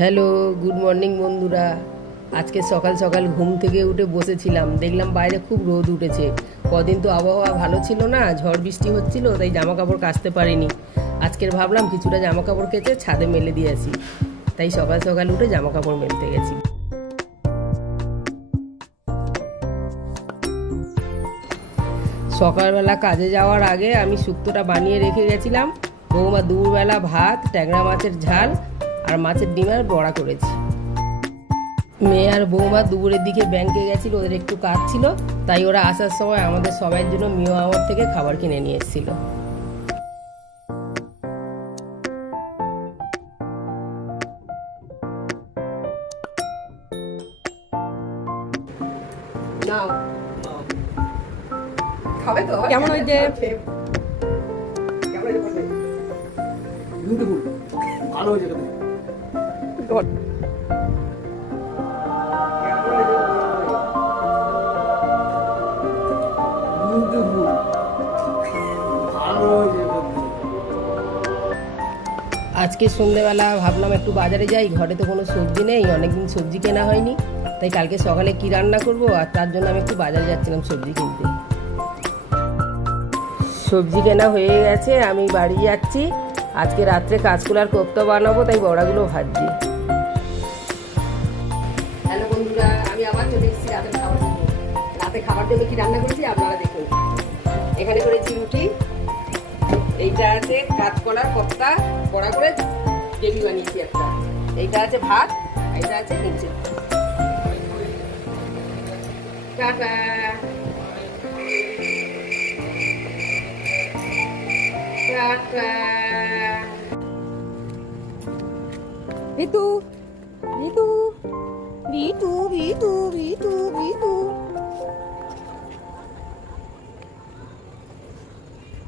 Hello, good morning বন্ধুরা। আজকে সকাল সকাল ঘুম থেকে উঠে বসেছিলাম, দেখলাম বাইরে খুব রোদ উঠেছে। কদিন তো আবহাওয়া ভালো ছিল না, ঝড় বৃষ্টি হচ্ছিল, তাই জামা কাপড় কাচতে পারিনি। আজকের ভাবলাম কিছুটা জামা কাপড় কেচে ছাদে মেলে দিয়ে আসি, তাই সকাল সকাল উঠে জামা কাপড় মেলতে গেছি। সকালবেলা কাজে যাওয়ার আগে আমি শুক্তোটা বানিয়ে রেখে গেছিলাম। বৌমা দুপুরবেলা ভাত, ট্যাংরা মাছের ঝাল আর মাছের ডিমের বড়া করেছি। মেয়ে আর বৌমা দুপুরের দিকে ব্যাংকে গেছিল, ওদের একটু কাজ ছিল, তাই ওরা আসার সময় আমাদের সবাইয়ের জন্য মিও আওয়ার থেকে খাবার কিনে নিয়ে এসেছিল। খাবে তো? কেমন হয়েছে? ভালো হয়েছে। আজকে সন্ধ্যেবেলা ভাবলাম একটু বাজারে যাই, ঘরে তো কোনো সবজি নেই, অনেকদিন সবজি কেনা হয়নি, তাই কালকে সকালে কি রান্না করব, আর তার জন্য আমি একটু বাজারে যাচ্ছিলাম সবজি কিনতে। সবজি কেনা হয়ে গেছে, আমি বাড়ি যাচ্ছি। আজকে রাত্রে কাঁচকলার কোপ্তা বানাবো, তাই বড়াগুলো ভাজছি। হ্যালো বন্ধুরা, আমি আবার চলে এসেছি রাতের খাবার জন্য। রাতে খাবার জন্য কি রান্না করেছি আপনারা দেখুন। এখানে করেছি রুটি, এইটা আছে কাঁচকলার কোপ্তা বড়া করে গ্রেভি বানিয়েছি একটা, এইটা আছে ভাত, এইটা আছে ডিম সেদ্ধ। টাটা। টাটা। ভিতু ভিতু ভিতু ভিতু ভিতু ভিতু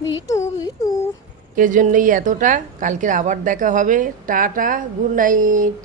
ভিতু ভিতু। এর জন্যই এতটা, কালকের আবার দেখা হবে। Tata, good night.